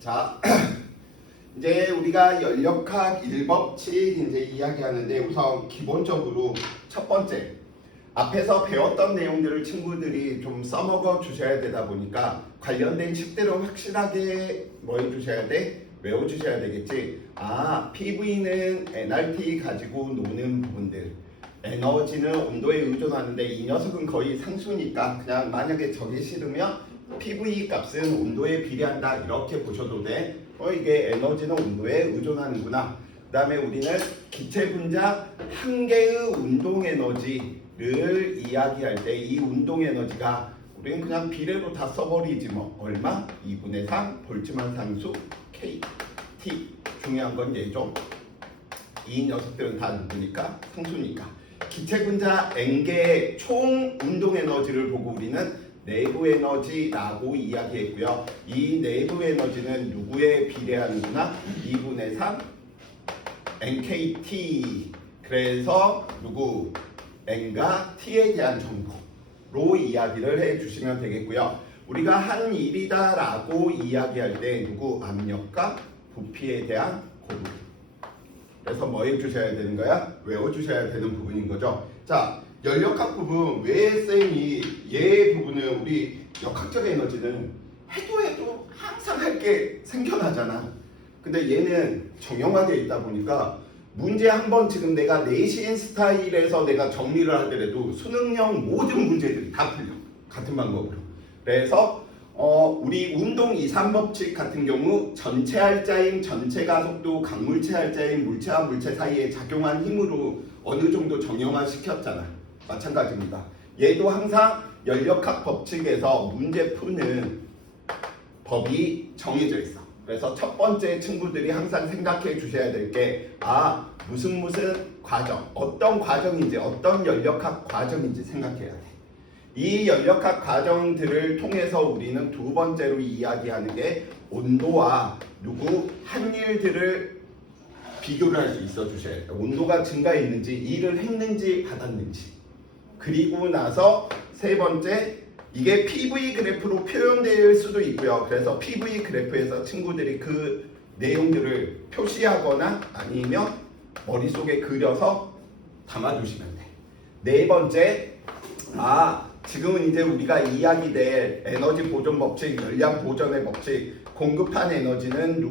자, 이제 우리가 연력학 1법칙 이제 이야기하는데 우선 기본적으로 첫 번째 앞에서 배웠던 내용들을 친구들이 좀 써먹어 주셔야 되다 보니까 관련된 식들을 확실하게 뭐 해주셔야 돼? 외워주셔야 되겠지. PV는 nRT 가지고 노는 부분들, 에너지는 에너지에 의존하는데 이 녀석은 거의 상수니까 그냥 만약에 저게 싫으면 PV 값은 온도에 비례한다 이렇게 보셔도 돼. 이게 에너지는 온도에 의존하는구나. 그 다음에 우리는 기체 분자 한 개의 운동 에너지를 이야기할 때 이 운동 에너지가 우리는 그냥 비례로 다 써버리지 뭐. 얼마? 2분의 3 볼츠만 상수 K, T. 중요한 건 얘죠. 이 녀석들은 다 누구니까? 상수니까. 기체 분자 N개의 총 운동 에너지를 보고 우리는 내부 에너지라고 이야기했고요. 이 내부 에너지는 누구에 비례하는구나? 2분의 3 NKT. 그래서 누구? N과 T에 대한 정보로 이야기를 해주시면 되겠고요. 우리가 한 일이다라고 이야기할 때 누구? 압력과 부피에 대한 고리. 그래서 뭐 해주셔야 되는 거야? 외워주셔야 되는 부분인 거죠. 자, 연력학 부분 왜 쌤이 얘 부분은 우리 역학적 에너지는 해도 항상 할 게 생겨나잖아. 근데 얘는 정형화되어 있다 보니까 문제 한번 지금 내가 내신 스타일에서 내가 정리를 하더라도 수능형 모든 문제들이 다 풀려. 같은 방법으로. 그래서 우리 운동 2, 3법칙 같은 경우 전체 할자임, 전체 가속도, 강물체 할자임, 물체와 물체 사이에 작용한 힘으로 어느 정도 정형화 시켰잖아. 마찬가지입니다. 얘도 항상 연력학 법칙에서 문제 푸는 법이 정해져 있어. 그래서 첫 번째 친구들이 항상 생각해 주셔야 될 게 무슨 과정, 어떤 과정인지, 어떤 연력학 과정인지 생각해야 돼. 이 연력학 과정들을 통해서 우리는 두 번째로 이야기하는 게 온도와 한일들을 비교를 할 수 있어 주셔야 돼요. 온도가 증가했는지, 일을 했는지 받았는지. 그리고 나서 세 번째, 이게 PV 그래프로 표현될 수도 있고요. 그래서 PV 그래프에서 친구들이 그 내용들을 표시하거나 아니면 머릿속에 그려서 담아두시면 돼. 네 번째, 지금은 이제 우리가 이야기될 에너지 보존 법칙, 열량 보존의 법칙, 공급한 에너지는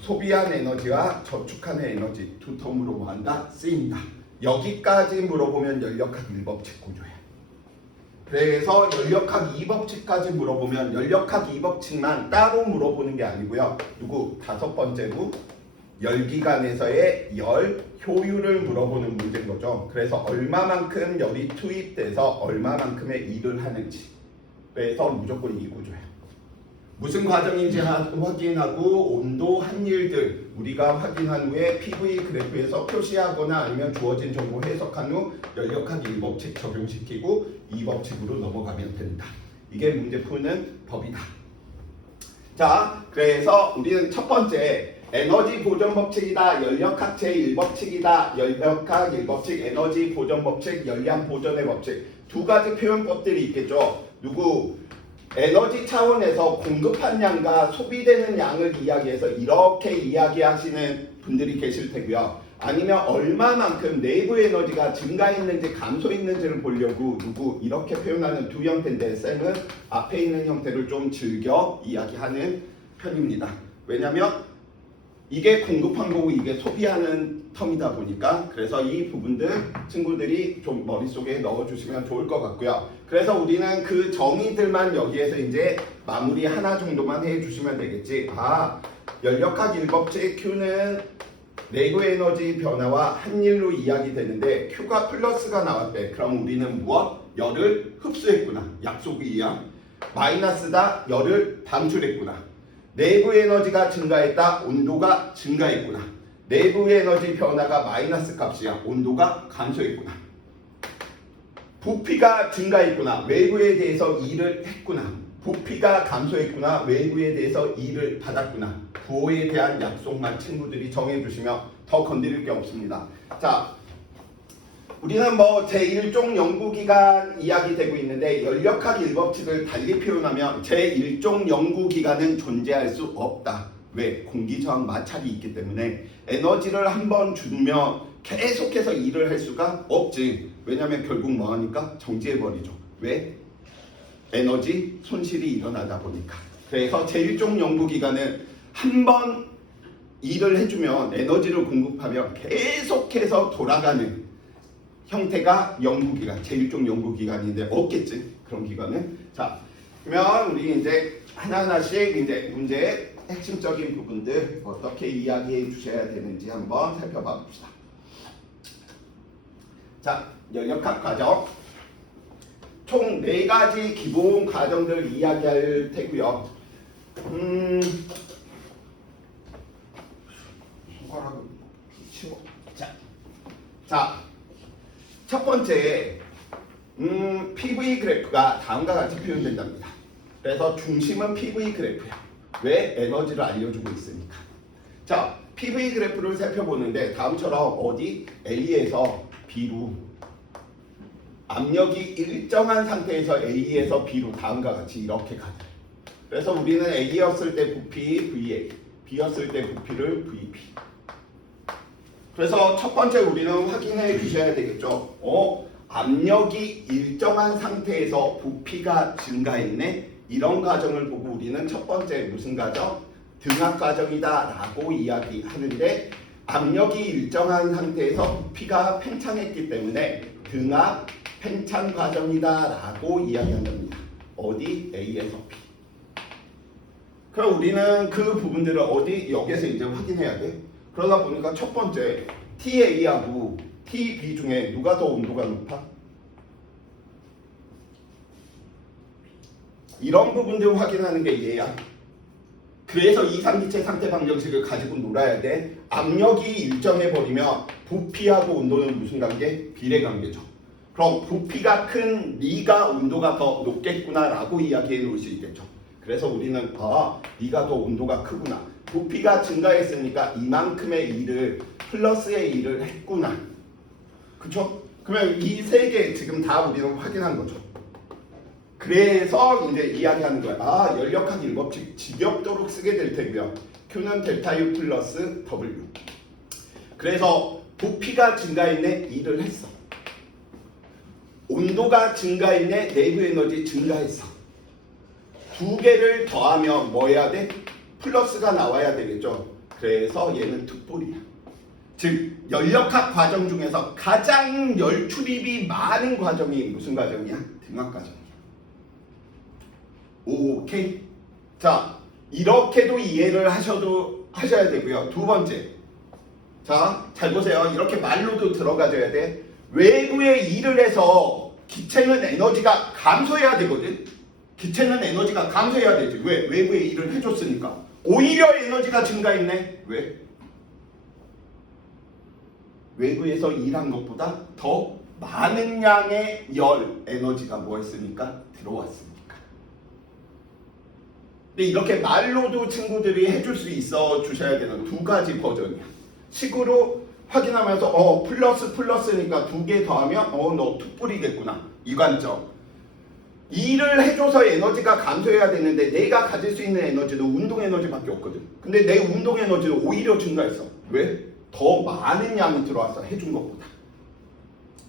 소비한 에너지와 저축한 에너지 두 텀으로 뭐한다? 쓰인다. 여기까지 물어보면 연력학 1법칙 구조야. 그래서 연력학 2법칙까지 물어보면 연력학 2법칙만 따로 물어보는 게 아니고요. 다섯 번째로 열기관에서의 열 효율을 물어보는 문제인 거죠. 그래서 얼마만큼 열이 투입돼서 얼마만큼의 일을 하는지. 그래서 무조건 이 구조예요. 무슨 과정인지 확인하고 온도 한일들 우리가 확인한 후에 PV 그래프에서 표시하거나 아니면 주어진 정보 해석한 후 연력학 1법칙 적용시키고 2법칙으로 넘어가면 된다. 이게 문제 푸는 법이다. 자, 그래서 우리는 첫 번째 에너지 보존 법칙이다. 연력학 제1법칙이다. 연력학 1법칙, 에너지 보존 법칙, 열량 보존의 법칙. 두 가지 표현법들이 있겠죠. 에너지 차원에서 공급한 양과 소비되는 양을 이야기해서 이렇게 이야기하시는 분들이 계실 테고요. 아니면 얼마만큼 내부 에너지가 증가했는지 감소했는지를 보려고 이렇게 표현하는 두 형태인데 쌤은 앞에 있는 형태를 좀 즐겨 이야기하는 편입니다. 왜냐면 이게 공급한 거고 이게 소비하는 텀이다 보니까 그래서 이 부분들 친구들이 좀 머릿속에 넣어주시면 좋을 것 같고요. 그래서 우리는 그 정의들만 여기에서 이제 마무리 하나 정도만 해주시면 되겠지. 연력학 1법칙 Q는 내부 에너지 변화와 한일로 이야기되는데 Q가 플러스가 나왔대. 그럼 우리는 무엇? 열을 흡수했구나. 약속이 이양. 마이너스다. 열을 방출했구나. 내부 에너지가 증가했다. 온도가 증가했구나. 내부 에너지 변화가 마이너스 값이야. 온도가 감소했구나. 부피가 증가했구나. 외부에 대해서 일을 했구나. 부피가 감소했구나. 외부에 대해서 일을 받았구나. 부호에 대한 약속만 친구들이 정해주시면 더 건드릴 게 없습니다. 자, 우리는 뭐 제1종 연구기간 이야기되고 있는데 연력학 일법칙을 달리 표현하면 제1종 연구기간은 존재할 수 없다. 왜? 공기저항 마찰이 있기 때문에 에너지를 한번 주면 계속해서 일을 할 수가 없지. 왜냐면 결국 뭐하니까 정지해버리죠. 왜? 에너지 손실이 일어나다 보니까. 그래서 제1종 연구기간은 한번 일을 해주면 에너지를 공급하면 계속해서 돌아가는 형태가 연구기간, 제1종 연구기간인데 없겠지 그런 기간은. 자, 그러면 우리 이제 하나하나씩 이제 문제의 핵심적인 부분들 어떻게 이야기해 주셔야 되는지 한번 살펴봐 봅시다. 자, 연력학 과정 총 4가지 기본 과정들 이야기할 테고요. 손가락을 치워. 자, 첫 번째 PV 그래프가 다음과 같이 표현된답니다. 그래서 중심은 PV 그래프야. 왜? 에너지를 알려주고 있으니까. 자, PV 그래프를 살펴보는데 다음처럼 어디? A에서 B로 압력이 일정한 상태에서 A에서 B로 다음과 같이 이렇게 가요. 그래서 우리는 A였을 때 부피 VA, B였을 때 부피를 VB. 그래서 첫 번째 우리는 확인해 주셔야 되겠죠. 압력이 일정한 상태에서 부피가 증가했네. 이런 과정을 보고 우리는 첫 번째 무슨 과정? 등압 과정이다 라고 이야기하는데 압력이 일정한 상태에서 부피가 팽창했기 때문에 등압 팽창 과정이다 라고 이야기한답니다. 어디? A에서 B. 그럼 우리는 그 부분들을 어디? 여기서 이제 확인해야 돼. 그러다 보니까 첫 번째 TA하고 TB 중에 누가 더 온도가 높아? 이런 부분들 확인하는 게 얘야. 그래서 이상기체 상태 방정식을 가지고 놀아야 돼. 압력이 일정해버리면 부피하고 온도는 무슨 관계? 비례 관계죠. 그럼 부피가 큰 네가 온도가 더 높겠구나 라고 이야기해 놓을 수 있겠죠. 그래서 우리는 네가 더 온도가 크구나. 부피가 증가했으니까 이만큼의 일을 플러스의 일을 했구나. 그쵸? 그러면 이 세 개 지금 다 우리는 확인한 거죠. 그래서 이제 이야기하는 거야. 연력학 일법칙 지겹도록 쓰게 될 테고요. Q는 델타 U 플러스 W. 그래서 부피가 증가했네. 일을 했어. 온도가 증가했네. 내부 에너지 증가했어. 두 개를 더하면 뭐 해야 돼? 플러스가 나와야 되겠죠. 그래서 얘는 특볼이야. 즉 연력학 과정 중에서 가장 열 출입이 많은 과정이 무슨 과정이야? 등압 과정이야. 오케이. 자, 이렇게도 이해를 하셔야 되고요. 두 번째. 자, 잘 보세요. 이렇게 말로도 들어가줘야 돼. 외부에 일을 해서 기체는 에너지가 감소해야 되거든. 기체는 에너지가 감소해야 되지. 왜? 외부에 일을 해줬으니까. 오히려 에너지가 증가했네. 왜? 외부에서 일한 것보다 더 많은 양의 열 에너지가 뭐 했으니까? 들어왔으니까. 근데 이렇게 말로도 친구들이 해줄 수 있어 주셔야 되는 두 가지 버전이야. 식으로 확인하면서 플러스니까 두 개 더하면 너 투뿔이겠구나. 이 관점. 일을 해줘서 에너지가 감소해야 되는데 내가 가질 수 있는 에너지는 운동 에너지밖에 없거든. 근데 내 운동 에너지는 오히려 증가했어. 왜? 더 많은 양이 들어왔어. 해준 것보다.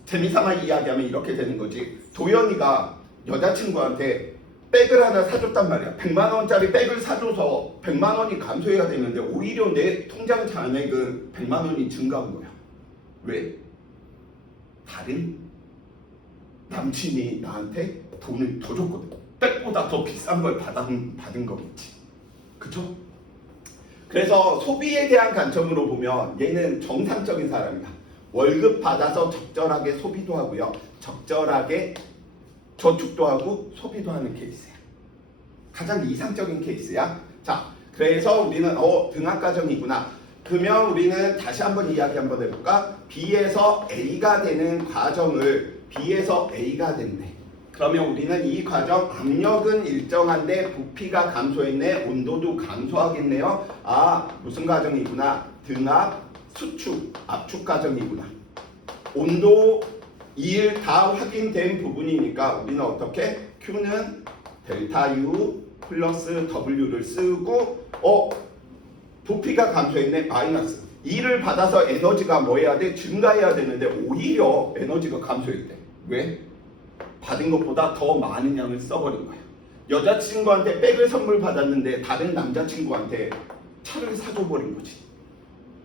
재미삼아 이야기하면 이렇게 되는 거지. 도연이가 여자친구한테 백을 하나 사줬단 말이야. 100만 원짜리 백을 사줘서 100만 원이 감소해야 되는데 오히려 내 통장 잔액은 100만 원이 증가한 거야. 왜? 다른 남친이 나한테 돈을 더 줬거든. 백보다 더 비싼 걸 받은 거겠지. 그쵸? 그래서 소비에 대한 관점으로 보면 얘는 정상적인 사람이야. 월급 받아서 적절하게 소비도 하고요. 적절하게 저축도 하고 소비도 하는 케이스야. 가장 이상적인 케이스야. 자, 그래서 우리는 등압 과정이구나. 그러면 우리는 다시 한번 이야기 한번 해볼까? B에서 A가 되는 과정을 B에서 A가 된대. 그러면 우리는 이 과정 압력은 일정한데 부피가 감소했네. 온도도 감소하겠네요. 무슨 과정이구나. 등압, 수축, 압축 과정이구나. 온도 2일 다 확인된 부분이니까 우리는 어떻게? Q는 델타 U 플러스 W를 쓰고 부피가 감소했네. 마이너스 2를 받아서 에너지가 뭐 해야 돼? 증가해야 되는데 오히려 에너지가 감소했대. 왜? 받은 것보다 더 많은 양을 써버린 거야. 여자친구한테 백을 선물 받았는데 다른 남자친구한테 차를 사줘버린 거지.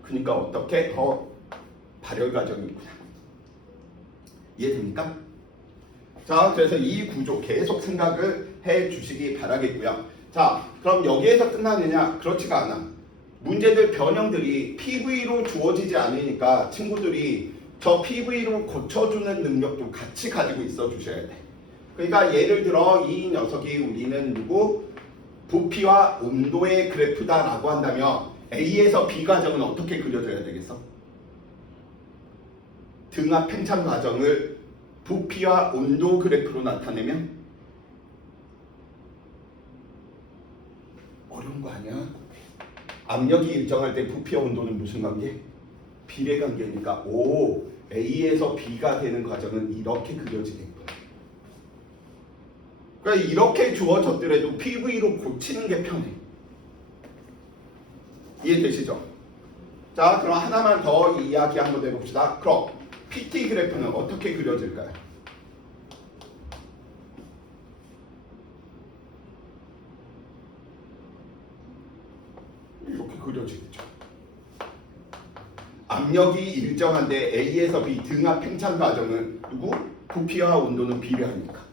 그러니까 어떻게? 더 발열 과정이 있구나. 이해됩니까? 자, 그래서 이 구조 계속 생각을 해 주시기 바라겠고요. 자, 그럼 여기에서 끝나느냐? 그렇지가 않아. 문제들 변형들이 PV로 주어지지 않으니까 친구들이 저 PV로 고쳐주는 능력도 같이 가지고 있어 주셔야 돼. 그러니까 예를 들어 이 녀석이 우리는 누구? 부피와 온도의 그래프다라고 한다면 A에서 B 과정은 어떻게 그려줘야 되겠어? 등압 팽창 과정을 부피와 온도 그래프로 나타내면 어려운 거 아니야? 압력이 일정할 때 부피와 온도는 무슨 관계? 비례 관계니까 A에서 B가 되는 과정은 이렇게 그려지겠구나. 그러니까 이렇게 주어졌더라도 PV로 고치는 게 편해. 이해되시죠? 자, 그럼 하나만 더 이야기 한번 해봅시다. 그럼 PT 그래프는 어떻게 그려질까요? 이렇게 그려지겠죠. 압력이 일정한데 A에서 B 등압 팽창 과정은 누구? 부피와 온도는 비례하니까.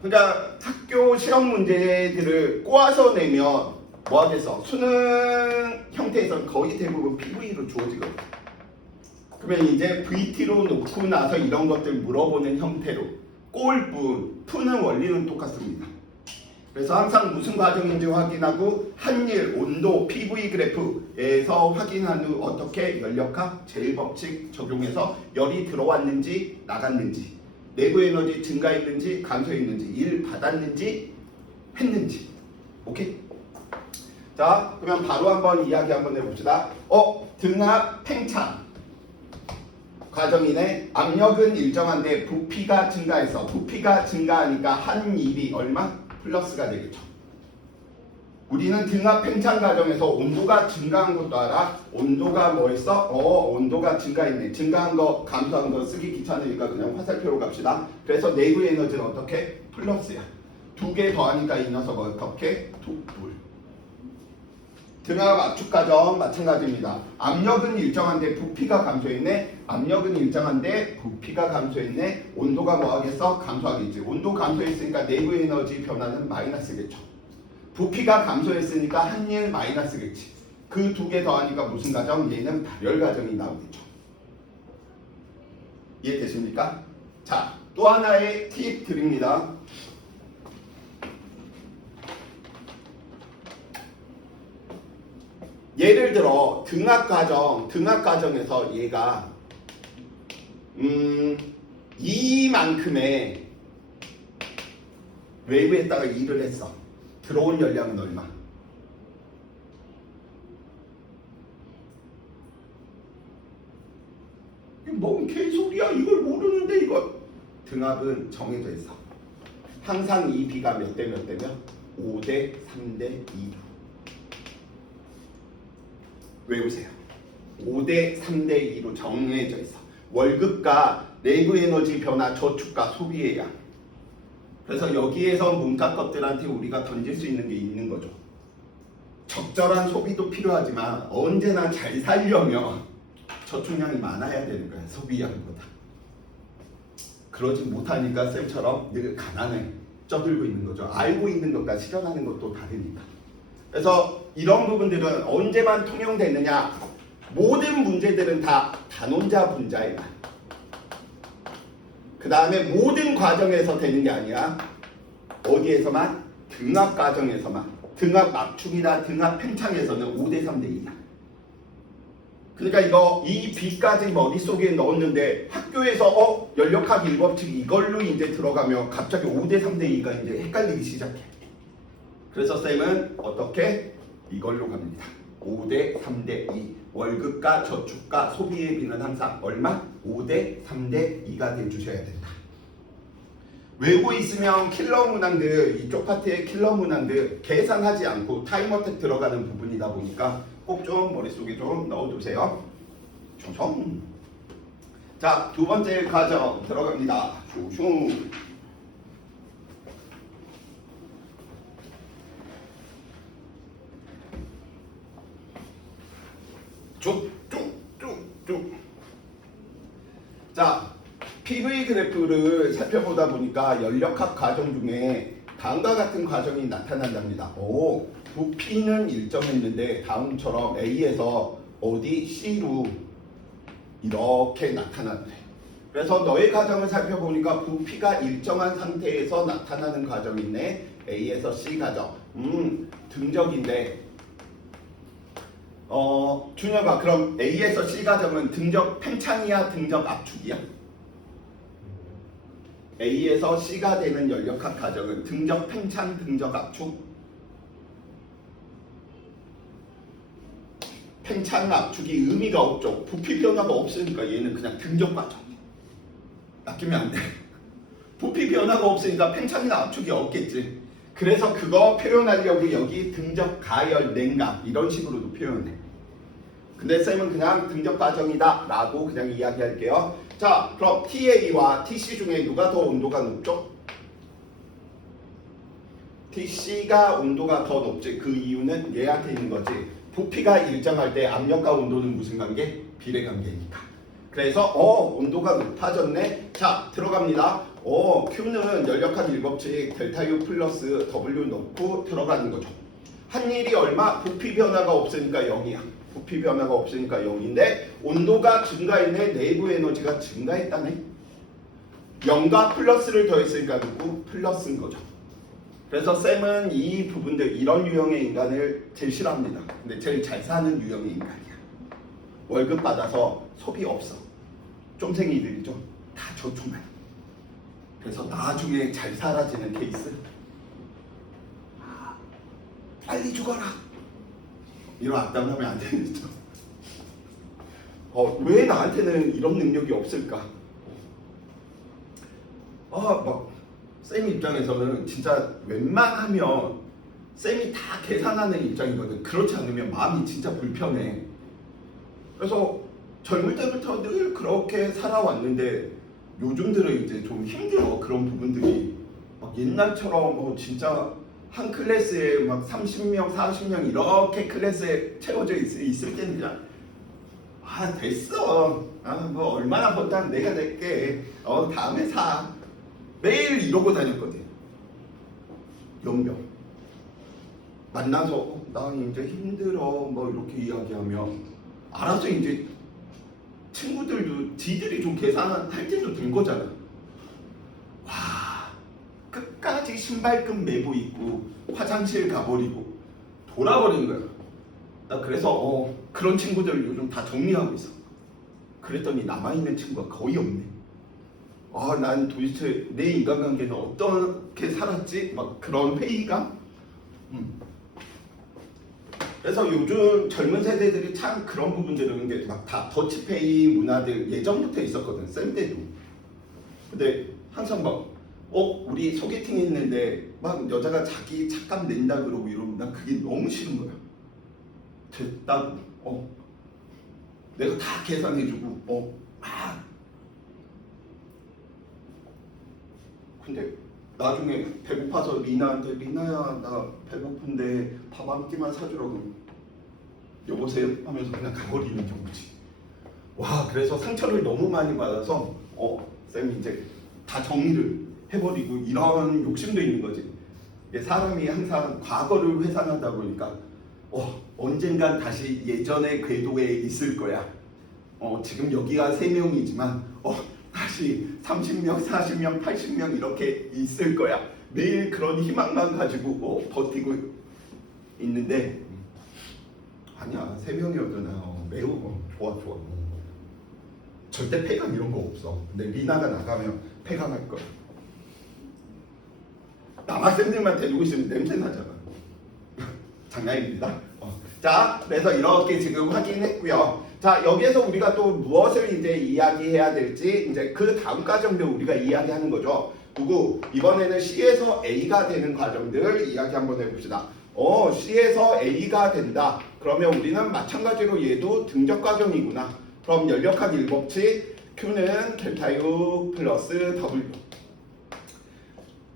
그러니까 학교 시험 문제들을 꼬아서 내면 뭐 하겠어? 수능 형태에서는 거의 대부분 PV로 주어지거든. 그러면 이제 VT로 놓고 나서 이런 것들 물어보는 형태로 꼬을 뿐 푸는 원리는 똑같습니다. 그래서 항상 무슨 과정인지 확인하고 한일, 온도, PV 그래프에서 확인한 후 어떻게 연력학, 제일법칙 적용해서 열이 들어왔는지 나갔는지 내부 에너지 증가했는지 감소했는지 일 받았는지 했는지. 오케이? 자, 그러면 바로 한번 이야기 한번 해봅시다. 등압 팽창 과정이네. 압력은 일정한데 부피가 증가해서 부피가 증가하니까 한 일이 얼마? 플러스가 되겠죠. 우리는 등압 팽창 과정에서 온도가 증가한 것도 알아? 온도가 뭐 했어? 온도가 증가했네. 증가한 거 감소한 거 쓰기 귀찮으니까 그냥 화살표로 갑시다. 그래서 내부 에너지는 어떻게? 플러스야. 두 개 더하니까 이 녀석 어떻게? 독불. 등압 압축 과정 마찬가지입니다. 압력은 일정한데 부피가 감소했네. 압력은 일정한데 부피가 감소했네. 온도가 뭐 하겠어? 감소하겠지. 온도 감소했으니까 내부 에너지 변화는 마이너스겠죠. 부피가 감소했으니까 한일 마이너스겠지. 그 두 개 더하니까 무슨 과정? 얘는 발열 과정이 나오겠죠. 이해되십니까? 자, 또 하나의 팁 드립니다. 예를 들어 등압 과정에서 얘가 이만큼의 웨이브에다가 일을 했어. 들어온 열량은 얼마? 이게 뭔 개소리야? 이걸 모르는데 이거. 등압은 정해져 있어. 항상 이 B가 몇 대 몇 대면? 5대 3대 2로. 외우세요. 5대 3대 2로 정해져 있어. 월급과 내부 에너지 변화, 저축과 소비의 양. 그래서 여기에서 문과 것들한테 우리가 던질 수 있는 게 있는 거죠. 적절한 소비도 필요하지만 언제나 잘 살려면 저축량이 많아야 되는 거야. 소비량보다. 그러지 못하니까 쌤처럼 늘 가난에 쪄들고 있는 거죠. 알고 있는 것과 실현하는 것도 다르니까. 그래서 이런 부분들은 언제만 통용되느냐? 모든 문제들은 다 단원자 분자에만. 그 다음에 모든 과정에서 되는 게 아니야. 어디에서만? 등압 과정에서만. 등압 압축이나 등압 팽창에서는 5대 3대 2야. 그러니까 이 B까지 머릿속에 넣었는데 학교에서 연력학 1법칙 이걸로 이제 들어가면 갑자기 5대 3대 2가 이제 헷갈리기 시작해. 그래서 쌤은 어떻게? 이걸로 갑니다. 5대 3대 2. 월급과 저축과 소비의 비는 항상 얼마? 5대 3대 2가 돼주셔야 된다. 외고 있으면 킬러 문항들, 이쪽 파트의 킬러 문항들 계산하지 않고 타임어택 들어가는 부분이다 보니까 꼭 좀 머릿속에 좀 넣어두세요. 총총. 자, 두 번째 과정 들어갑니다. 슝슝. 쭉쭉쭉쭉. 자, PV 그래프를 살펴보다 보니까 연력학 과정 중에 다음과 같은 과정이 나타난답니다. 오, 부피는 일정했는데 다음처럼 A에서 어디 C로 이렇게 나타났네. 그래서 너의 과정을 살펴보니까 부피가 일정한 상태에서 나타나는 과정이 있네. A에서 C 과정. 등적인데 준혁아, 그럼 A에서 C 과정은 등적 팽창이야, 등적 압축이야? A에서 C가 되는 연력학 과정은 등적 팽창, 등적 압축? 팽창, 압축이 의미가 없죠. 부피 변화가 없으니까 얘는 그냥 등적 과정. 아끼면 안 돼. 부피 변화가 없으니까 팽창이나 압축이 없겠지. 그래서 그거 표현하려고 여기 등적 가열 냉각 이런 식으로도 표현해. 근데 쌤은 그냥 등적 과정이다 라고 그냥 이야기할게요. 자, 그럼 TA와 TC 중에 누가 더 온도가 높죠? TC가 온도가 더 높지. 그 이유는 얘한테 있는 거지. 부피가 일정할 때 압력과 온도는 무슨 관계? 비례 관계니까. 그래서 온도가 높아졌네. 자, 들어갑니다. Q는 연력한 일법칙 델타 U 플러스 W 넣고 들어가는 거죠. 한 일이 얼마? 부피 변화가 없으니까 0이야. 부피 변화가 없으니까 0인데 온도가 증가했네. 내부 에너지가 증가했다네. 0과 플러스를 더했으니까 누구? 플러스인 거죠. 그래서 쌤은 이 부분들, 이런 유형의 인간을 제일 싫어합니다. 근데 제일 잘 사는 유형의 인간이야. 월급 받아서 소비 없어. 쫌생이들이죠. 다 저축만. 그래서 나중에 잘 사라지는 케이스. 빨리 죽어라. 이런 악담하면 안 되겠죠. 왜 나한테는 이런 능력이 없을까? 막 쌤 입장에서는 진짜 웬만하면 쌤이 다 계산하는 입장이거든. 그렇지 않으면 마음이 진짜 불편해. 그래서 젊을 때부터 늘 그렇게 살아왔는데 요즘 들어 이제 좀 힘들어. 그런 부분들이 막 옛날처럼 진짜 한 클래스에 막 30명, 40명 이렇게 클래스에 채워져 있을 때는 그냥 됐어. 뭐 얼마나 번다 내가 낼게. 다음에 사. 매일 이러고 다녔거든. 연병. 만나서 나 이제 힘들어 뭐 이렇게 이야기하면 알아서 이제 친구들도 지들이 좀 계산할 때도 된 거잖아. 와, 끝까지 신발끈 매고 있고 화장실 가버리고 돌아버리는 거야. 나 그래서 그런 친구들 요즘 다 정리하고 있어. 그랬더니 남아있는 친구가 거의 없네. 난 도대체 내 인간관계는 어떻게 살았지? 막 그런 회의감? 그래서 요즘 젊은 세대들이 참 그런 부분들은 게 막 다 더치페이 문화들 예전부터 있었거든. 쌤 때도. 근데 항상 막 우리 소개팅 했는데 막 여자가 자기 착감 낸다 그러고 이러면 난 그게 너무 싫은 거야. 됐다고. 내가 다 계산해주고 근데 나중에 배고파서 리나한테 리나야 나 배고픈데 밥 한 끼만 사주라고 여보세요? 하면서 그냥 가버리는 경우지. 와, 그래서 상처를 너무 많이 받아서 쌤이 이제 다 정리를 해버리고 이런 욕심도 있는 거지. 사람이 항상 과거를 회상하다 보니까 언젠간 다시 예전의 궤도에 있을 거야. 지금 여기가 3명이지만 다시 30명, 40명, 80명 이렇게 있을 거야. 매일 그런 희망만 가지고 버티고 있는데 아니야. 3명이어도 나 매우 좋아. 절대 폐감 이런 거 없어. 근데 리나가 나가면 폐감할 거야. 남학생들만 데리고 있으면 냄새 나잖아. 장난입니다. 자, 그래서 이렇게 지금 확인했고요. 자, 여기에서 우리가 또 무엇을 이제 이야기해야 될지 이제 그 다음 과정들 우리가 이야기하는 거죠. 누구 이번에는 C에서 A가 되는 과정들 이야기 한번 해봅시다. C에서 A가 된다. 그러면 우리는 마찬가지로 얘도 등적 과정이구나. 그럼 연력학 일법칙 Q는 델타 U 플러스 W.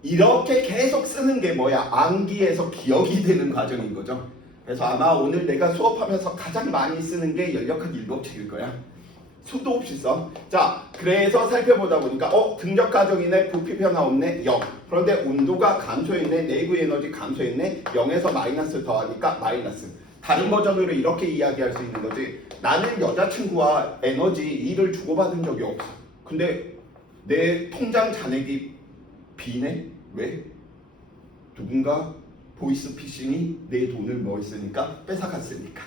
이렇게 계속 쓰는 게 뭐야? 암기에서 기억이 되는 과정인 거죠. 그래서 아마 오늘 내가 수업하면서 가장 많이 쓰는 게 연력학 일법칙일 거야. 수도 없이 써. 자, 그래서 살펴보다 보니까 등적 과정이네, 부피 변화 없네, 0. 그런데 온도가 감소했네, 내부 에너지 감소했네, 0에서 마이너스 더하니까 마이너스. 다른 버전으로 이렇게 이야기할 수 있는 거지. 나는 여자친구와 에너지 2를 주고받은 적이 없어. 근데 내 통장 잔액이 B네? 왜? 누군가 보이스피싱이 내 돈을 뭐 했으니까 뺏어갔으니까.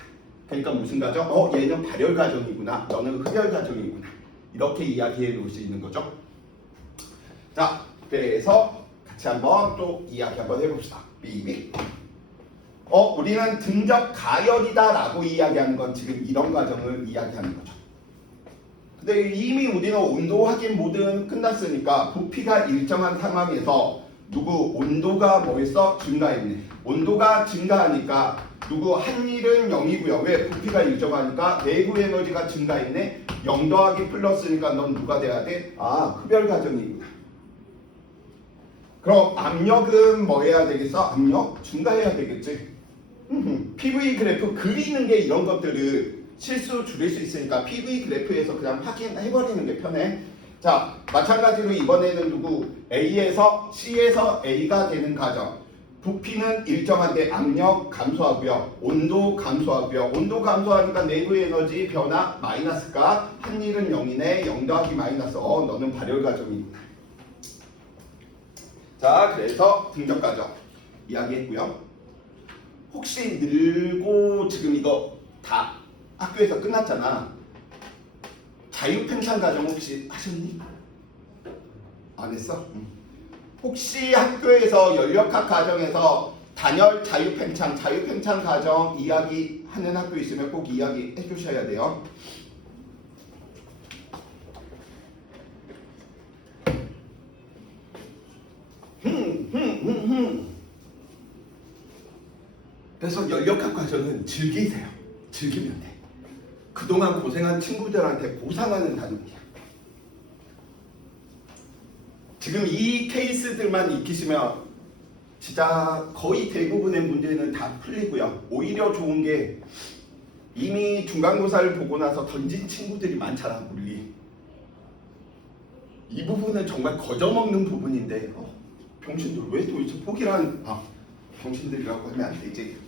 그러니까 무슨 가정? 얘는 발열 가정이구나. 너는 흡열 가정이구나. 이렇게 이야기해 놓을 수 있는 거죠. 자, 그래서 같이 한번 또 이야기 한번 해봅시다. 삐삐. 우리는 등적 가열이다라고 이야기하는 건 지금 이런 과정을 이야기하는 거죠. 근데 이미 우리는 온도 확인 모드는 끝났으니까 부피가 일정한 상황에서 누구 온도가 뭐했어? 증가했네. 온도가 증가하니까 누구 한일은 0이고요. 왜? 부피가 일정하니까 내부 에너지가 증가했네. 0 더하기 플러스니까 넌 누가 돼야 돼? 흡열 과정이구나. 그럼 압력은 뭐 해야 되겠어? 압력 증가해야 되겠지. PV 그래프 그리는 게 이런 것들을 실수 줄일 수 있으니까 PV 그래프에서 그냥 확인해버리는 게 편해. 자, 마찬가지로 이번에는 누구 A에서 C에서 A가 되는 과정. 부피는 일정한데 압력 감소하고요. 온도 감소하고요. 온도 감소하니까 내부 에너지 변화 마이너스가 한일은 0이네. 0 더하기 마이너스. 너는 발열 과정이구나. 자, 그래서 등적 과정 이야기했고요. 혹시 늘고 지금 이거 다 학교에서 끝났잖아. 자유팽창 과정 혹시 하셨니? 안 했어? 혹시 학교에서 연력학 과정에서 단열 자유팽창 과정 이야기하는 학교 있으면 꼭 이야기 해주셔야 돼요. 그래서 연력학 과정은 즐기세요. 즐기면 돼. 그동안 고생한 친구들한테 보상하는 단계야. 지금 이 케이스들만 익히시면 진짜 거의 대부분의 문제는 다 풀리고요. 오히려 좋은 게 이미 중간고사를 보고 나서 던진 친구들이 많잖아, 물리. 이 부분은 정말 거저먹는 부분인데 병신들 왜 도대체 포기를 병신들이라고 하면 안 되지.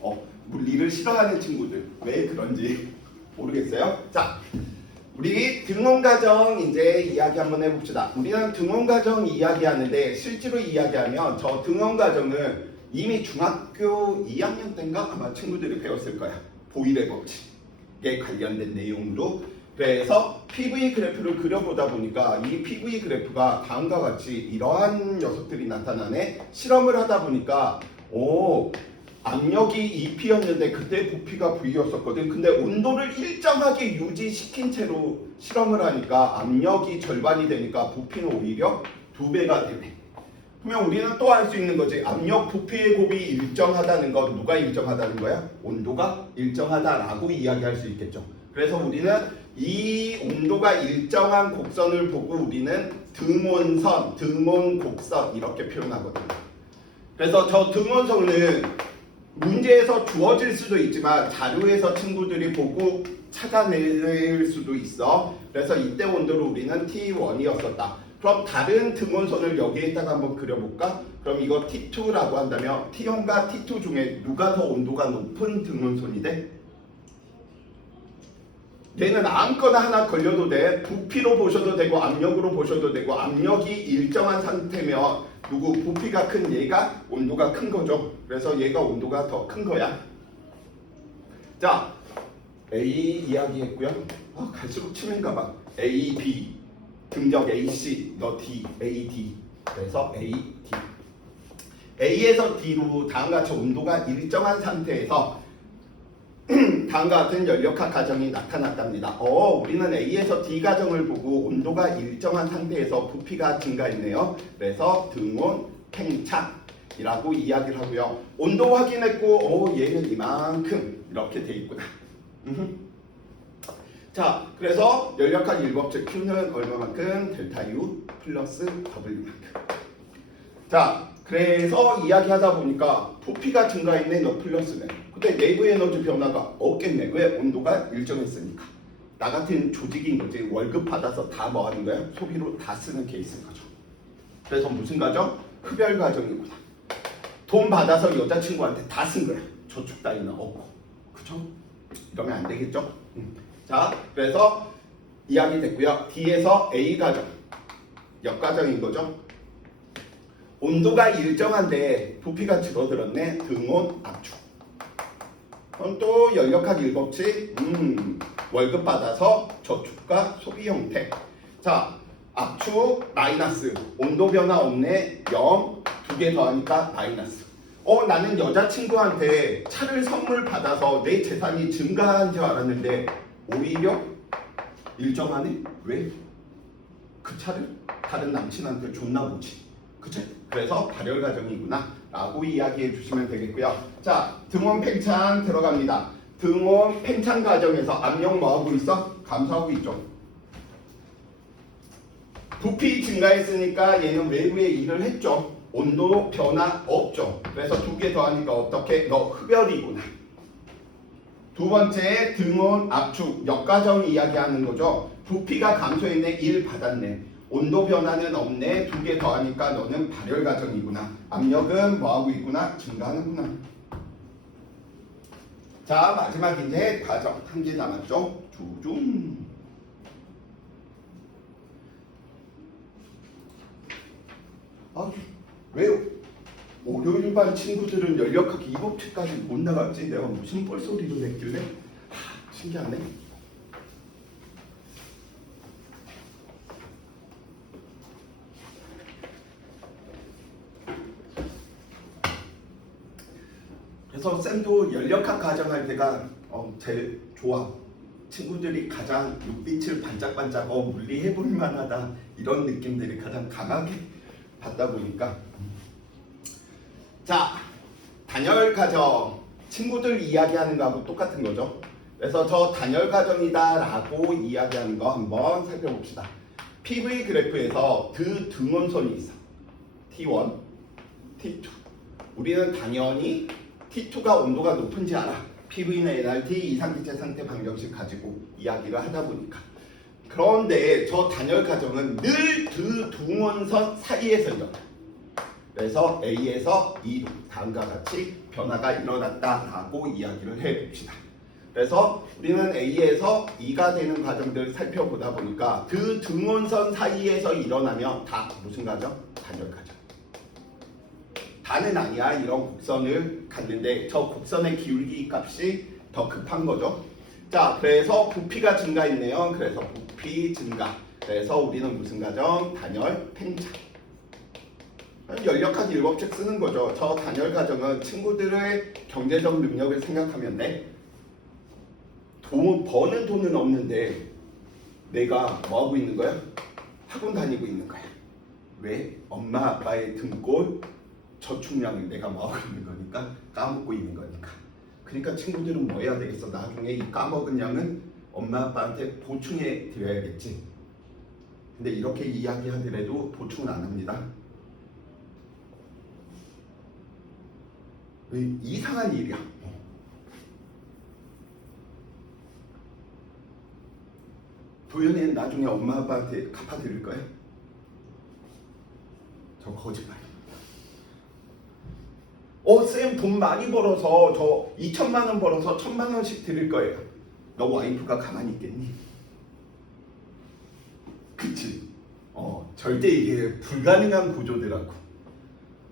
물리를 싫어하는 친구들 왜 그런지 모르겠어요. 자, 우리 등원과정 이제 이야기 한번 해봅시다. 우리는 등원과정 이야기하는데 실제로 이야기하면 저 등원과정은 이미 중학교 2학년 때인가 아마 친구들이 배웠을 거야. 보일의 법칙에 관련된 내용으로. 그래서 PV 그래프를 그려보다 보니까 이 PV 그래프가 다음과 같이 이러한 녀석들이 나타나네. 실험을 하다 보니까 압력이 EP였는데 그때 부피가 V였었거든. 근데 온도를 일정하게 유지시킨 채로 실험을 하니까 압력이 절반이 되니까 부피는 오히려 2배가 되네. 그러면 우리는 또 알 수 있는 거지. 압력 부피의 곱이 일정하다는 건 누가 일정하다는 거야? 온도가 일정하다라고 이야기할 수 있겠죠. 그래서 우리는 이 온도가 일정한 곡선을 보고 우리는 등온선, 등온곡선 이렇게 표현하거든요. 그래서 저 등온선은 문제에서 주어질 수도 있지만 자료에서 친구들이 보고 찾아낼 수도 있어. 그래서 이때 온도를 우리는 T1이었었다. 그럼 다른 등온선을 여기에다가 한번 그려볼까? 그럼 이거 T2라고 한다면 T1과 T2 중에 누가 더 온도가 높은 등온선이 돼? 얘는 아무거나 하나 걸려도 돼. 부피로 보셔도 되고 압력으로 보셔도 되고 압력이 일정한 상태면 누구 부피가 큰 얘가 온도가 큰 거죠. 그래서 얘가 온도가 더 큰 거야. 자, A 이야기했고요. 갈수록 치명가 봐. A, B, 등적 AC, 너 D, A, D. 그래서 A, D. A에서 D로 다음과 같이 온도가 일정한 상태에서 다음과 같은 연력학 가정이 나타났답니다. 우리는 A에서 D 가정을 보고 온도가 일정한 상태에서 부피가 증가했네요. 그래서 등온, 팽창이라고 이야기를 하고요. 온도 확인했고 얘는 이만큼 이렇게 돼 있구나. 자, 그래서 연력학 일법칙 Q는 얼마만큼? 델타 U 플러스 W만큼. 자, 그래서 이야기하다 보니까 부피가 증가했네, 너 플러스네. 근데 내부 에너지 변화가 없겠네. 왜? 온도가 일정했으니까. 나 같은 조직인 거지. 월급 받아서 다 뭐 하는 거야? 소비로 다 쓰는 케이스인 거죠. 그래서 무슨 가정? 흡열 가정이구나. 돈 받아서 여자친구한테 다 쓴 거야. 저축 따위는 없고. 그쵸? 이러면 안 되겠죠? 자, 그래서 이야기 됐고요. D에서 A 가정. 역가정인 거죠. 온도가 일정한데 부피가 줄어들었네. 등온, 압축. 그럼 또 연력학 일법칙. 월급 받아서 저축과 소비 형태. 자, 압축 마이너스. 온도 변화 없네. 0. 두 개 더하니까 마이너스. 나는 여자친구한테 차를 선물 받아서 내 재산이 증가한 줄 알았는데 오히려 일정하네? 왜? 그 차를 다른 남친한테 줬나 보지. 그치? 그래서 발열 가정이구나 라고 이야기해 주시면 되겠고요. 자, 등온 팽창 들어갑니다. 등온 팽창 가정에서 압력 뭐하고 있어? 감소하고 있죠. 부피 증가했으니까 얘는 외부에 일을 했죠. 온도 변화 없죠. 그래서 두 개 더하니까 어떻게? 너 흡열이구나. 두 번째 등온 압축 역가정 이야기하는 거죠. 부피가 감소했네. 1 받았네. 온도 변화는 없네. 두 개 더하니까 너는 발열 가정이구나. 압력은 뭐하고 있구나? 증가하는구나. 자, 마지막 이제 가정 한 개 남았죠. 조종. 왜요? 월요일반 친구들은 연력학 2법칙까지 못 나갔지? 내가 무슨 뻘소리를 냈길래? 신기하네. 그래서 쌤도 연력학 가정할 때가 제일 좋아. 친구들이 가장 눈빛을 반짝반짝 물리해볼 만하다 이런 느낌들이 가장 강하게 받다 보니까. 자, 단열 가정 친구들 이야기하는 거하고 똑같은 거죠. 그래서 저 단열 가정이다 라고 이야기하는 거 한번 살펴봅시다. PV 그래프에서 등원선이 있어. T1, T2. 우리는 당연히 T2가 온도가 높은지 알아. PV는 NRT 이상기체 상태 방정식 가지고 이야기를 하다 보니까. 그런데 저 단열 가정은 늘 두 등원선 사이에서 일어나. 그래서 A에서 E로 다음과 같이 변화가 일어났다라고 이야기를 해봅시다. 그래서 우리는 A에서 E가 되는 과정들을 살펴보다 보니까 그 등원선 사이에서 일어나면 다 무슨 과정? 단열 과정. 다는 아니야. 이런 곡선을 갖는데 저 곡선의 기울기 값이 더 급한 거죠. 자, 그래서 부피가 증가했네요. 그래서 부피 증가. 그래서 우리는 무슨 과정? 단열 팽창. 연력학 일법칙 쓰는 거죠. 저 단열 과정은 친구들의 경제적 능력을 생각하면 돼. 버는 돈은 없는데 내가 뭐 하고 있는 거야? 학원 다니고 있는 거야. 왜? 엄마 아빠의 등골 저축량을 내가 뭐 하고 있는 거니까 까먹고 있는 거니까. 그러니까 친구들은 뭐 해야 되겠어? 나중에 이 까먹은 양은 엄마 아빠한테 보충해 드려야겠지. 근데 이렇게 이야기하더라도 보충은 안 합니다. 이상한 일이야. 도연이는 나중에 엄마 아빠한테 갚아드릴 거야? 저 거짓말. 쌤 돈 많이 벌어서 저 2천만 원 벌어서 1,000만 원씩 드릴 거예요. 너 와이프가 가만히 있겠니? 그치? 절대 이게 불가능한 구조더라고.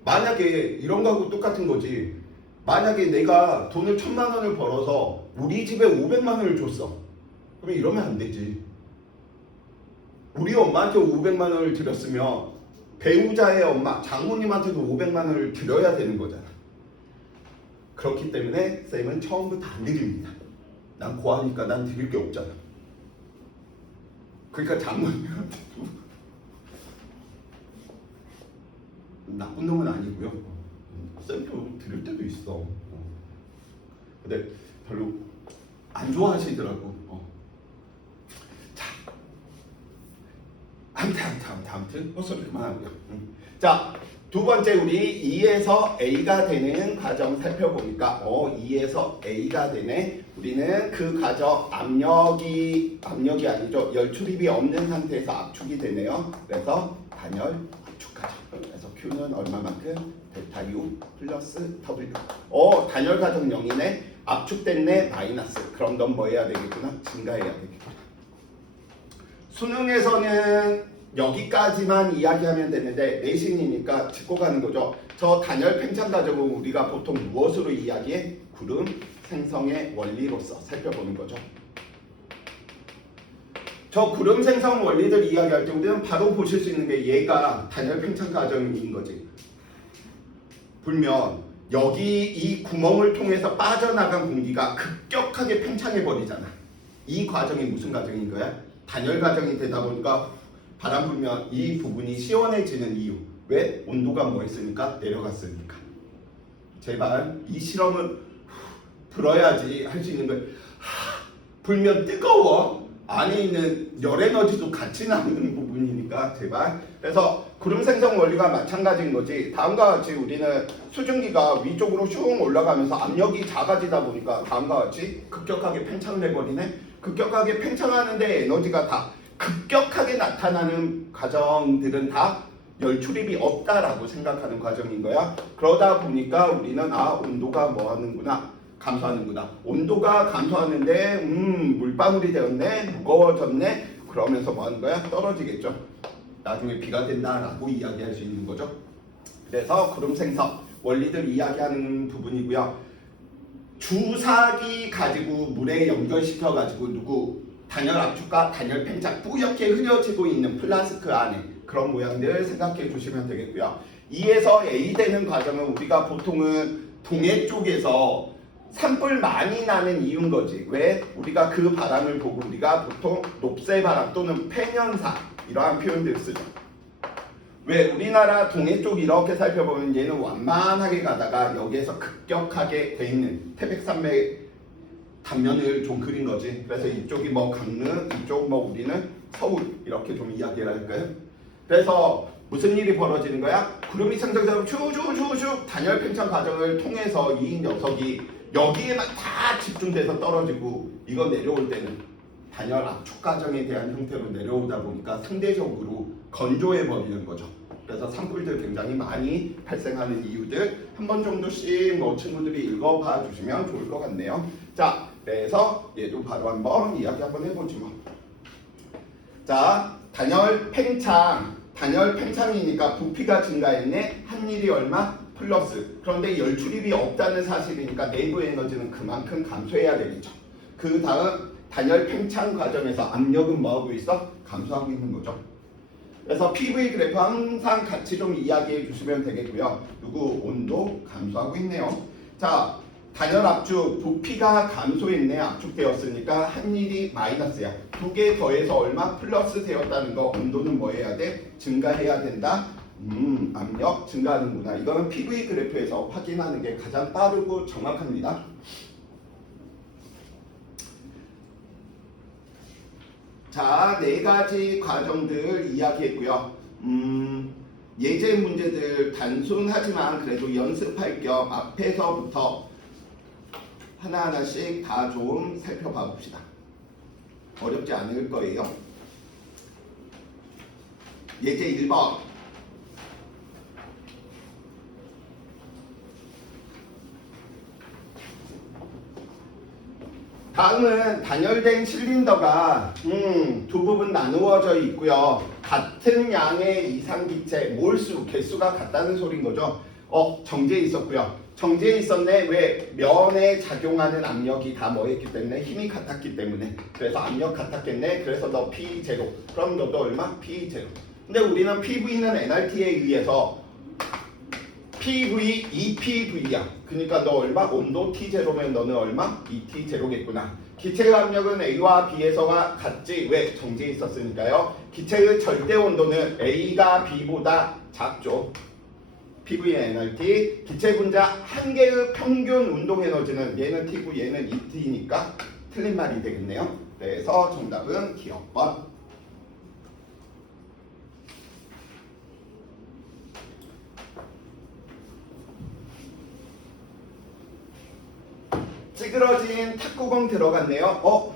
만약에 이런 거하고 똑같은 거지. 만약에 내가 돈을 1,000만 원을 벌어서 우리 집에 500만 원을 줬어. 그러면 이러면 안 되지. 우리 엄마한테 500만 원을 드렸으면 배우자의 엄마, 장모님한테도 500만 원을 드려야 되는 거잖아. 그렇기 때문에 쌤은 처음부터 안 드립니다. 난 고하니까 난 드릴 게 없잖아. 그러니까 장모님한테도 나쁜 놈은 아니고요. 쌤표 드릴 때도 있어. 근데 별로 안 좋아하시더라고. 자, 아무튼 헛소리 그만하고요. 자, 두 번째 우리 2에서 A가 되는 과정 살펴보니까 2에서 A가 되네. 우리는 그 과정 압력이 아니죠. 열 출입이 없는 상태에서 압축이 되네요. 그래서 단열 압축 과정. 그래서 Q는 얼마만큼? 델타 U 플러스 W. 단열 과정 0이네. 압축됐네. 마이너스. 그럼 넌 뭐 해야 되겠구나? 증가해야 되겠구나. 수능에서는 여기까지만 이야기하면 되는데 내신이니까 짚고 가는 거죠. 저 단열 팽창 과정은 우리가 보통 무엇으로 이야기해? 구름 생성의 원리로서 살펴보는 거죠. 저 구름 생성 원리들 이야기할 때 우리는 바로 보실 수 있는 게 얘가 단열 팽창 과정인 거지. 불면 여기 이 구멍을 통해서 빠져나간 공기가 급격하게 팽창해 버리잖아. 이 과정이 무슨 과정인 거야? 단열 과정이 되다 보니까 바람 불면 이 부분이 시원해지는 이유. 왜? 온도가 뭐 했으니까? 내려갔으니까. 제발 이 실험은 불어야지 할 수 있는 걸. 불면 뜨거워. 안에 있는 열 에너지도 같이 나오는 부분이니까 제발. 그래서 구름 생성 원리가 마찬가지인 거지. 다음과 같이 우리는 수증기가 위쪽으로 슝 올라가면서 압력이 작아지다 보니까 다음과 같이 급격하게 팽창을 해버리네. 급격하게 팽창하는데 에너지가 다 급격하게 나타나는 과정들은 다 열 출입이 없다라고 생각하는 과정인 거야. 그러다 보니까 우리는 온도가 뭐 하는구나. 감소하는구나. 온도가 감소하는데 물방울이 되었네. 무거워졌네. 그러면서 뭐 하는 거야? 떨어지겠죠. 나중에 비가 된다라고 이야기할 수 있는 거죠. 그래서 구름 생성 원리들 이야기하는 부분이고요. 주사기 가지고 물에 연결시켜 가지고 단열 압축과 단열 팽창 뿌옇게 흐려지고 있는 플라스크 안에 그런 모양들 생각해 주시면 되겠고요. 2에서 A 되는 과정은 우리가 보통은 동해 쪽에서 산불 많이 나는 이유인 거지. 왜? 우리가 그 바람을 보고 우리가 보통 높새바람 또는 폐년사 이러한 표현들을 쓰죠. 왜? 우리나라 동해 쪽 이렇게 살펴보면 얘는 완만하게 가다가 여기에서 급격하게 돼 있는 태백산맥 단면을 좀 그린 거지. 그래서 이쪽이 뭐 강릉, 이쪽 뭐 우리는 서울 이렇게 좀 이야기를 할까요? 그래서 무슨 일이 벌어지는 거야? 구름이 생성되고 슈슈슈슈 단열 팽창 과정을 통해서 이 녀석이 여기에만 다 집중돼서 떨어지고 이거 내려올 때는 단열 압축 과정에 대한 형태로 내려오다 보니까 상대적으로 건조해 버리는 거죠. 그래서 산불들 굉장히 많이 발생하는 이유들 한 번 정도씩 뭐 친구들이 읽어봐 주시면 좋을 것 같네요. 자, 그래서 얘도 바로 한번 이야기 한번 해보지 뭐. 자, 단열 팽창이니까 부피가 증가했네. 한일이 얼마? 플러스. 그런데 열 출입이 없다는 사실이니까 내부 에너지는 그만큼 감소해야 되겠죠. 그 다음 단열 팽창 과정에서 압력은 뭐하고 있어? 감소하고 있는 거죠. 그래서 PV 그래프 항상 같이 좀 이야기해 주시면 되겠고요. 온도 감소하고 있네요. 자, 단열 압축 부피가 감소했네. 압축되었으니까 한일이 마이너스야. 두 개 더해서 얼마? 플러스 되었다는 거. 온도는 뭐 해야 돼? 증가해야 된다. 압력 증가하는구나. 이거는 PV 그래프에서 확인하는 게 가장 빠르고 정확합니다. 자, 네 가지 과정들 이야기했고요. 예제 문제들 단순하지만 그래도 연습할 겸 앞에서부터 하나하나씩 다 좀 살펴봐 봅시다. 어렵지 않을 거예요. 예제 1번. 다음은 단열된 실린더가 두 부분 나누어져 있고요. 같은 양의 이상기체, 몰수, 개수가 같다는 소린 거죠. 정제해 있었고요. 정제해 있었네. 왜? 면에 작용하는 압력이 다 뭐였기 때문에? 힘이 같았기 때문에. 그래서 압력 같았겠네. 그래서 너 P0. 그럼 너도 얼마? P0. 근데 우리는 PV는 NRT에 의해서 PV, EPV야. 그러니까 너 얼마? 온도 T0면 너는 얼마? ET0겠구나. 기체의 압력은 A와 B에서가 같지. 왜? 정지에 있었으니까요. 기체의 절대 온도는 A가 B보다 작죠. PV의 NRT. 기체 분자 한 개의 평균 운동 에너지는 얘는 T고 얘는 ET니까 틀린 말이 되겠네요. 그래서 정답은 기억번. 찌그러진 탁구공 들어갔네요.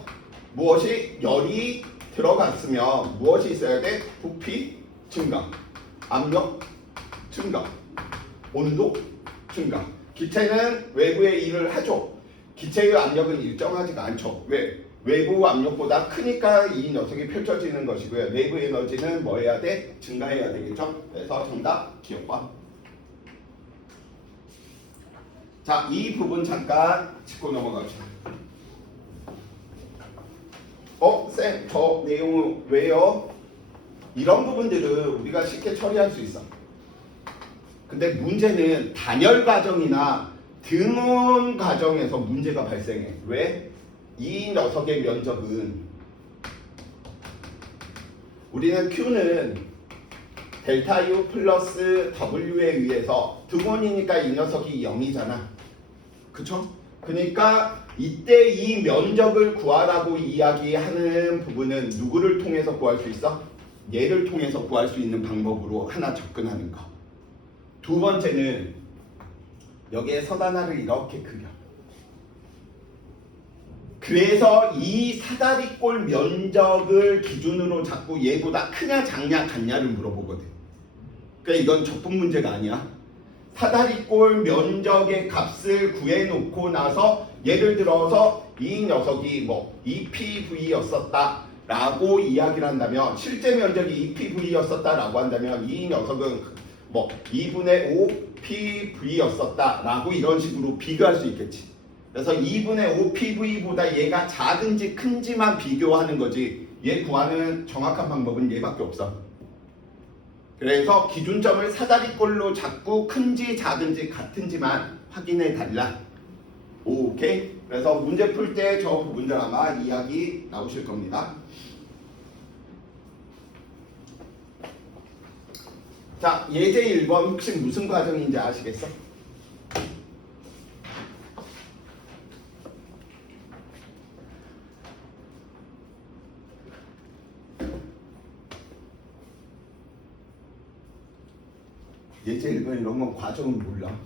무엇이? 열이 들어갔으면 무엇이 있어야 돼? 부피 증가, 압력 증가, 온도 증가. 기체는 외부의 일을 하죠. 기체의 압력은 일정하지가 않죠. 왜? 외부 압력보다 크니까 이 녀석이 펼쳐지는 것이고요. 내부 에너지는 뭐 해야 돼? 증가해야 되겠죠. 그래서 정답 기억과. 자, 이 부분 잠깐 짚고 넘어갑시다. 쌤, 저 내용을 왜요? 이런 부분들은 우리가 쉽게 처리할 수 있어. 근데 문제는 단열 과정이나 등원 과정에서 문제가 발생해. 왜? 이 녀석의 면적은 우리는 Q는 델타 U 플러스 W에 의해서 등원이니까 이 녀석이 0이잖아. 그쵸? 그러니까 이때 이 면적을 구하라고 이야기하는 부분은 누구를 통해서 구할 수 있어? 얘를 통해서 구할 수 있는 방법으로 하나 접근하는 거. 두 번째는 여기에 선하나를 이렇게 그려. 그래서 이 사다리꼴 면적을 기준으로 잡고 얘보다 크냐 작냐 같냐를 물어보거든. 그러니까 이건 적분 문제가 아니야. 사다리꼴 면적의 값을 구해놓고 나서 예를 들어서 이 녀석이 뭐 EPV였었다 라고 이야기를 한다면, 실제 면적이 EPV였었다 라고 한다면 이 녀석은 뭐 2분의 5 PV였었다 라고 이런 식으로 비교할 수 있겠지. 그래서 2분의 5 PV보다 얘가 작은지 큰지만 비교하는 거지, 얘 구하는 정확한 방법은 얘밖에 없어. 그래서 기준점을 사다리꼴로 잡고 큰지 작은지 같은지만 확인해 달라. 오케이? 그래서 문제 풀 때 저 부분들 아마 이야기 나오실 겁니다. 자, 예제 1번 혹시 무슨 과정인지 아시겠어? 예제 1번 이런 건 과정은 몰라.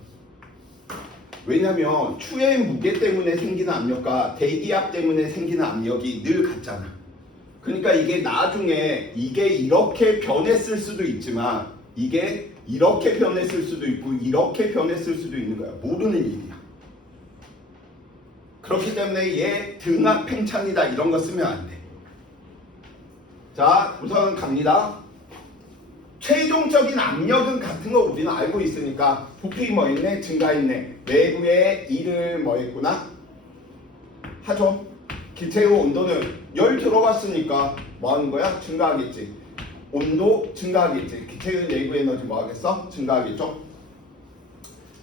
왜냐면 추의 무게 때문에 생기는 압력과 대기압 때문에 생기는 압력이 늘 같잖아. 그러니까 이게 나중에 이게 이렇게 변했을 수도 있지만 이게 이렇게 변했을 수도 있고 이렇게 변했을 수도 있는 거야. 모르는 일이야. 그렇기 때문에 얘 등압 팽창이다 이런 거 쓰면 안 돼. 자, 우선 갑니다. 최종적인 압력은 같은 거 우리는 알고 있으니까 부피 뭐 있네? 증가했네. 내부에 일을 뭐 했구나? 하죠. 기체의 온도는 열 들어갔으니까 뭐 하는 거야? 증가하겠지. 온도 증가하겠지. 기체의 내부 에너지 뭐 하겠어? 증가하겠죠.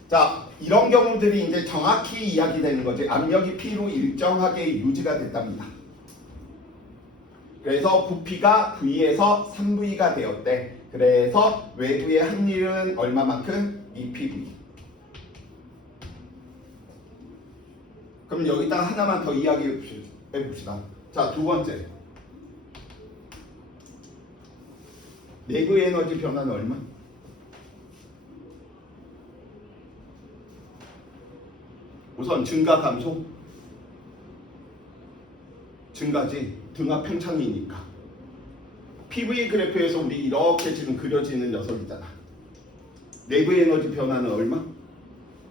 자, 이런 경우들이 이제 정확히 이야기되는 거지. 압력이 P로 일정하게 유지가 됐답니다. 그래서 부피가 V에서 3V가 되었대. 그래서 외부의 합률은 얼마만큼? EPV. 그럼 여기다 하나만 더 이야기해 봅시다. 자, 두 번째. 내부 에너지 변화는 얼마? 우선 증가 감소? 증가지. 등압 팽창이니까. PV 그래프에서 우리 이렇게 지금 그려지는 녀석이잖아. 내부 에너지 변화는 얼마?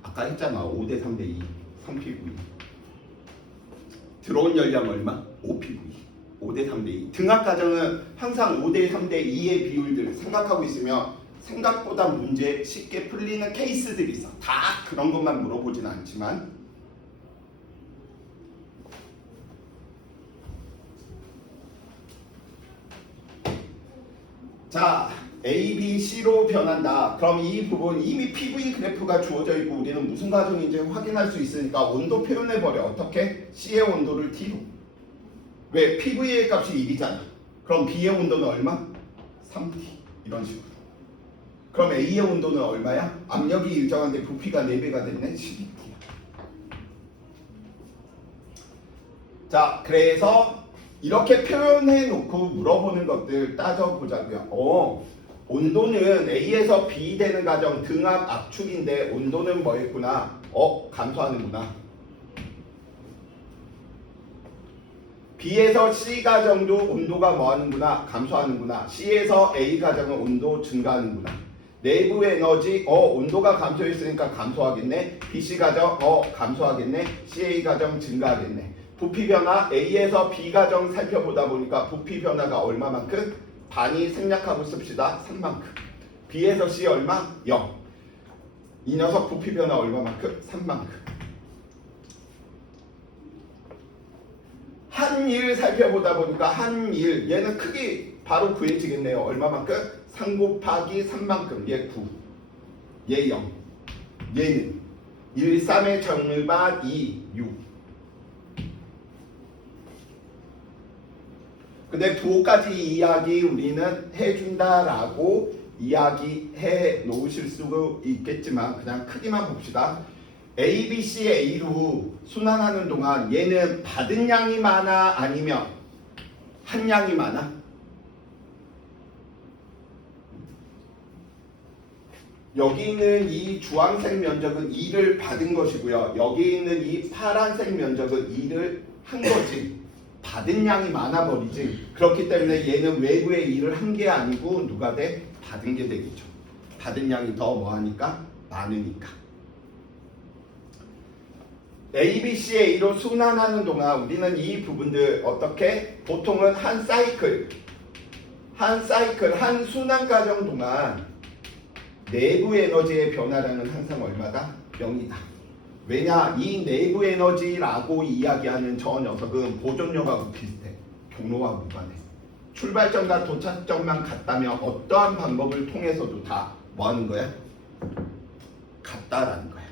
아까 했잖아. 5대 3대 2. 3PV. 들어온 열량 얼마? 5PV. 5대 3대 2. 등압 과정은 항상 5대 3대 2의 비율들 생각하고 있으면 생각보다 문제 쉽게 풀리는 케이스들이 있어. 다 그런 것만 물어보진 않지만. 자, A, B, C로 변한다. 그럼 이 부분 이미 PV 그래프가 주어져 있고 우리는 무슨 과정인지 확인할 수 있으니까 온도 표현해버려. 어떻게? C의 온도를 T로. 왜? PV의 값이 1이잖아. 그럼 B의 온도는 얼마? 3T. 이런 식으로. 그럼 A의 온도는 얼마야? 압력이 일정한데 부피가 4배가 됐네. 12T. 자, 그래서 이렇게 표현해 놓고 물어보는 것들 따져보자고요. 온도는 A에서 B 되는 과정 등압 압축인데 온도는 뭐 했구나? 감소하는구나. B에서 C 과정도 온도가 뭐 하는구나? 감소하는구나. C에서 A 과정은 온도 증가하는구나. 내부 에너지 온도가 감소했으니까 감소하겠네. BC 과정 감소하겠네. CA 과정 증가하겠네. 부피 변화 A에서 B 과정 살펴보다 보니까 부피 변화가 얼마만큼? 반이 생략하고 씁시다. 3만큼. B에서 C 얼마? 0. 이 녀석 부피 변화 얼마만큼? 3만큼. 한 일 살펴보다 보니까 한 일 얘는 크기 바로 구해지겠네요. 얼마만큼? 3 곱하기 3만큼. 얘 9. 얘 0. 얘는 1, 3의 정일반 2, 6. 근데 부호까지 이야기 우리는 해준다라고 이야기해 놓으실 수 있겠지만 그냥 크기만 봅시다. A, B, C, A로 순환하는 동안 얘는 받은 양이 많아 아니면 한 양이 많아? 여기 있는 이 주황색 면적은 2를 받은 것이고요. 여기 있는 이 파란색 면적은 2를 한 거지. 받은 양이 많아 버리지. 그렇기 때문에 얘는 외부의 2를 한 게 아니고 누가 돼? 받은 게 되겠죠. 받은 양이 더 뭐하니까? 많으니까. A, B, C, A로 순환하는 동안 우리는 이 부분들 어떻게? 보통은 한 사이클, 한 순환 과정 동안 내부 에너지의 변화량은 항상 얼마다? 0이다. 왜냐? 이 내부 에너지라고 이야기하는 저 녀석은 보존력하고 비슷해. 경로와 무관해. 출발점과 도착점만 같다면 어떠한 방법을 통해서도 다 뭐하는 거야? 같다라는 거야.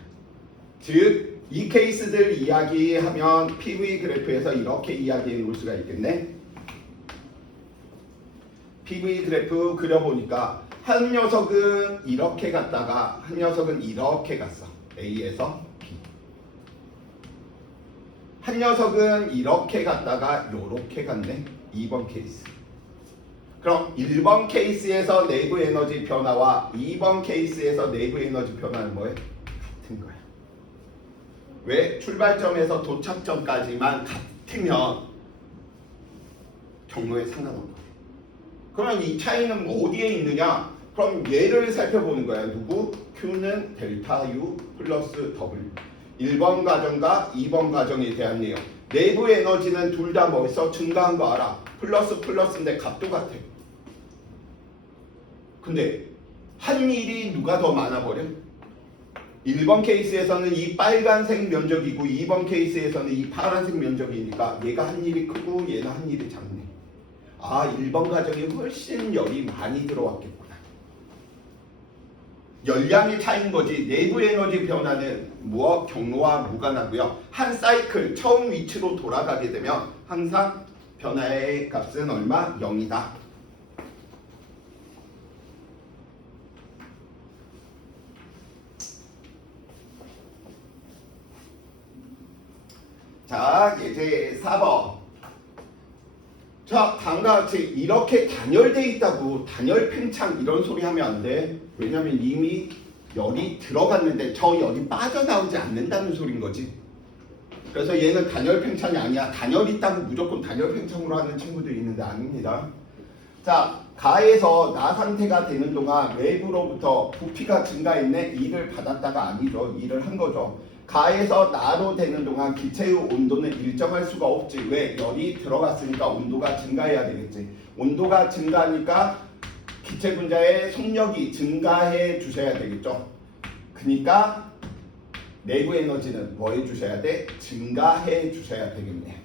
즉 이 케이스들 이야기하면 PV 그래프에서 이렇게 이야기해 놓을 수가 있겠네. PV 그래프 그려보니까 한 녀석은 이렇게 갔다가 한 녀석은 이렇게 갔어. A에서 B. 한 녀석은 이렇게 갔다가 이렇게 갔네. 2번 케이스. 그럼 1번 케이스에서 내부 에너지 변화와 2번 케이스에서 내부 에너지 변화는 뭐예요? 같은 거야. 왜? 출발점에서 도착점까지만 같으면 경로에 상관없는 거야. 그러면 이 차이는 어디에 있느냐? 그럼 얘를 살펴보는 거야. 누구? Q는 델타 U 플러스 W. 1번 과정과 2번 과정에 대한 내용. 내부 에너지는 둘 다 뭐있어? 증가한 거 알아. 플러스인데 값도 같아. 근데 한 일이 누가 더 많아버려? 1번 케이스에서는 이 빨간색 면적이고 2번 케이스에서는 이 파란색 면적이니까 얘가 한 일이 크고 얘는 한 일이 작네. 1번 과정이 훨씬 열이 많이 들어왔겠구나. 열량의 차이인 거지. 내부 에너지 변화는 무엇? 경로와 무관하고요. 한 사이클 처음 위치로 돌아가게 되면 항상 변화의 값은 얼마? 0이다. 자, 이제 4번. 자, 다음과 같이 이렇게 단열되어 있다고 단열 팽창 이런 소리 하면 안 돼. 왜냐면 이미 열이 들어갔는데 저 열이 빠져나오지 않는다는 소린 거지. 그래서 얘는 단열 팽창이 아니야. 단열이 있다고 무조건 단열 팽창으로 하는 친구들이 있는데 아닙니다. 자, 가에서 나 상태가 되는 동안 외부로부터 부피가 증가했네. 이를 받았다가 아니죠. 이를 한 거죠. 가에서 나로 되는 동안 기체의 온도는 일정할 수가 없지. 왜? 열이 들어갔으니까 온도가 증가해야 되겠지. 온도가 증가하니까 기체 분자의 속력이 증가해 주셔야 되겠죠. 그러니까 내부 에너지는 뭐 해 주셔야 돼? 증가해 주셔야 되겠네.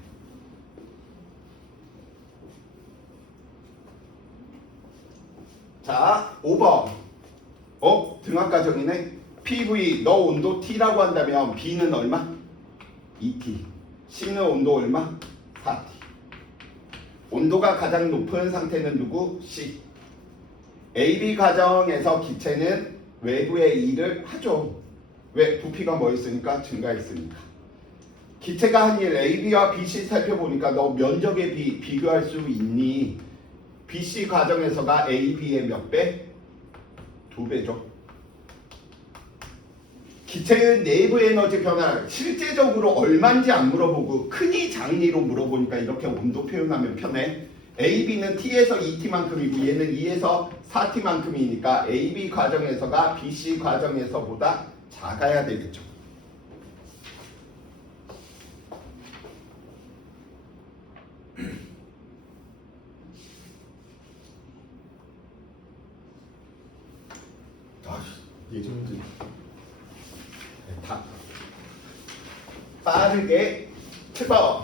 자, 5번. 등압 과정이네. PV 너 온도 T라고 한다면 B는 얼마? 2T. C는 온도 얼마? 4T. 온도가 가장 높은 상태는 누구? C. AB 과정에서 기체는 외부의 일을 하죠. 왜? 부피가 뭐 있으니까? 증가했으니까. 기체가 한 일 AB와 BC 살펴보니까 너 면적에 비교할 수 있니? BC 과정에서가 AB의 몇 배? 2배죠. 기체의 내부 에너지 변화 실제적으로 얼마인지 안 물어보고 크니 작니로 물어보니까 이렇게 온도 표현하면 편해. AB는 T에서 2T만큼이고 얘는 2에서 4T만큼이니까 AB 과정에서가 BC 과정에서보다 작아야 되겠죠. 예전부터 다 빠르게 7번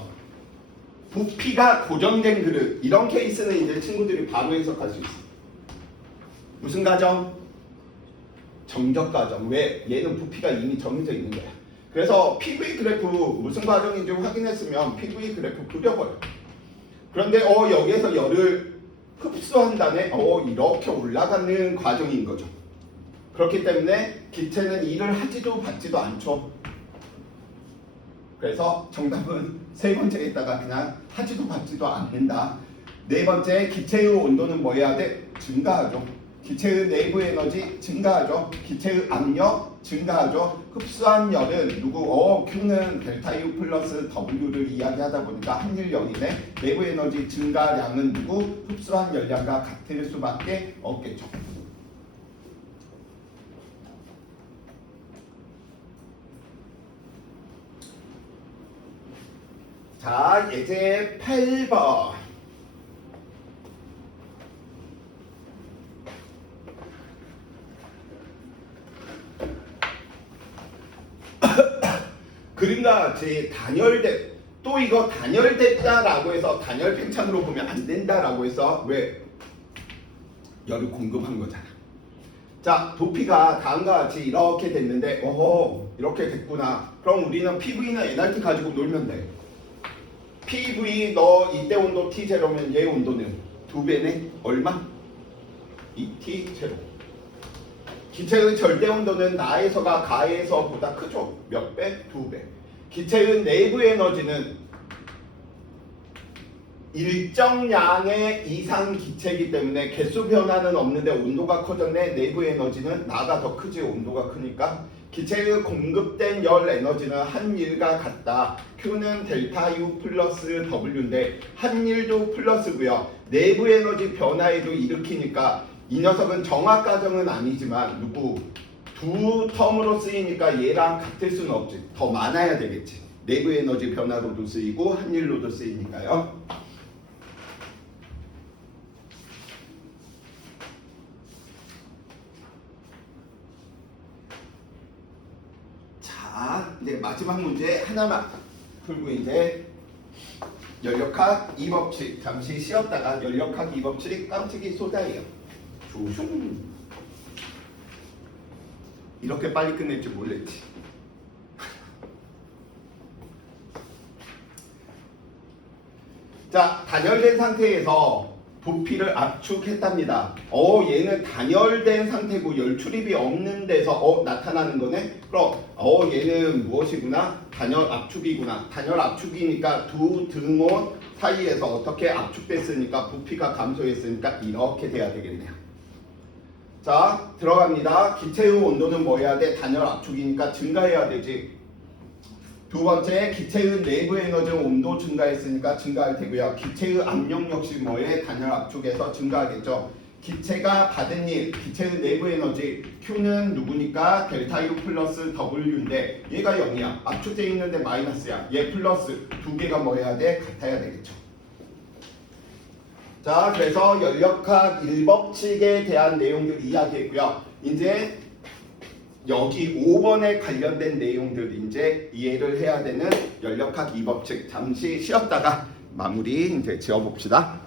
부피가 고정된 그릇. 이런 케이스는 이제 친구들이 바로 해석할 수 있어. 무슨 가정? 정적 가정. 왜? 얘는 부피가 이미 정해져 있는 거야. 그래서 PV 그래프 무슨 과정인지 확인했으면 PV 그래프 그려버려. 그런데 여기에서 열을 흡수한다네. 이렇게 올라가는 과정인 거죠. 그렇기 때문에 기체는 일을 하지도 받지도 않죠. 그래서 정답은 세 번째에다가 그냥 하지도 받지도 않는다. 네 번째, 기체의 온도는 뭐 해야 돼? 증가하죠. 기체의 내부 에너지 증가하죠. 기체의 압력 증가하죠. 흡수한 열은 누구? Q는 델타 U 플러스 W를 이야기하다 보니까 한일 열이네. 내부 에너지 증가량은 누구? 흡수한 열량과 같을 수밖에 없겠죠. 자, 예제 8번. 그림과 같이 단열됐. 또 이거 단열됐다라고 해서 단열 팽창으로 보면 안 된다라고 해서 왜? 열을 공급한 거잖아. 자, 부피가 다음과 같이 이렇게 됐는데 이렇게 됐구나. 그럼 우리는 PV나 NRT 가지고 놀면 돼. PV 너 이때 온도 T0면 얘 온도는 2배네. 얼마? 2T0. 기체의 절대 온도는 나에서가 가에서보다 크죠. 몇 배? 2배. 기체의 내부 에너지는 일정량의 이상 기체이기 때문에 개수 변화는 없는데 온도가 커졌네. 내부 에너지는 나가 더 크지. 온도가 크니까. 기체의 공급된 열 에너지는 한 일과 같다. Q는 델타 U 플러스 W인데 한 일도 플러스고요. 내부 에너지 변화에도 일으키니까 이 녀석은 정확 가정은 아니지만 누구? 두 텀으로 쓰이니까 얘랑 같을 수는 없지. 더 많아야 되겠지. 내부 에너지 변화로도 쓰이고 한 일로도 쓰이니까요. 자, 이제 마지막 문제 하나만 풀고 이제 연력학 2법칙 잠시 쉬었다가 연력학 2법칙 깜찍이 쏟아예요. 조슝. 이렇게 빨리 끝낼 줄 몰랐지. 자, 단열된 상태에서 부피를 압축했답니다. 얘는 단열된 상태고 열 출입이 없는 데서 나타나는 거네. 그럼 얘는 무엇이구나? 단열 압축이구나. 단열 압축이니까 두 등원 사이에서 어떻게 압축됐으니까 부피가 감소했으니까 이렇게 돼야 되겠네요. 자, 들어갑니다. 기체의 온도는 뭐 해야 돼? 단열 압축이니까 증가해야 되지. 두 번째, 기체의 내부 에너지 온도 증가했으니까 증가할 테고요. 기체의 압력 역시 뭐에? 단열 압축에서 증가하겠죠. 기체가 받은 일, 기체의 내부 에너지 Q는 누구니까? 델타 U 플러스 W인데 얘가 0이야. 압축되어 있는데 마이너스야. 얘 플러스 두 개가 뭐 해야 돼? 같아야 되겠죠. 자, 그래서 연력학 1법칙에 대한 내용들 이야기했고요. 이제 여기 5번에 관련된 내용들 이제 이해를 해야 되는 연력학 2법칙 잠시 쉬었다가 마무리 이제 지어봅시다.